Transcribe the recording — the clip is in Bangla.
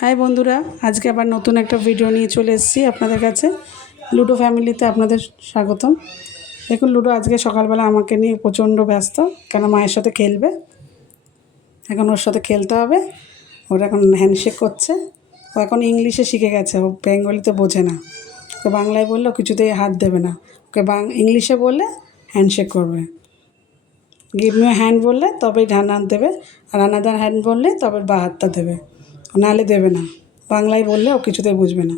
হাই বন্ধুরা, আজকে আবার নতুন একটা ভিডিও নিয়ে চলে এসেছি আপনাদের কাছে। লুডো ফ্যামিলিতে আপনাদের স্বাগতম। দেখুন, লুডো আজকে সকালবেলা আমাকে নিয়ে প্রচণ্ড ব্যস্ত, কেন মায়ের সাথে খেলবে। এখন ওর সাথে খেলতে হবে। ওর এখন হ্যান্ডশেক করছে। ও এখন ইংলিশে শিখে গেছে, ও বেঙ্গলিতে বোঝে না। ওকে বাংলায় বললে ও কিছুতেই হাত দেবে না। ওকে ইংলিশে বললে হ্যান্ডশেক করবে। গিভ মি হ্যান্ড বললে তবেই ডান হাত দেবে, আর আনাদার হ্যান্ড বললে তবে বা হাতটা দেবে, নাহলে দেবে না। বাংলায় বললে ও কিছুতেই বুঝবে না।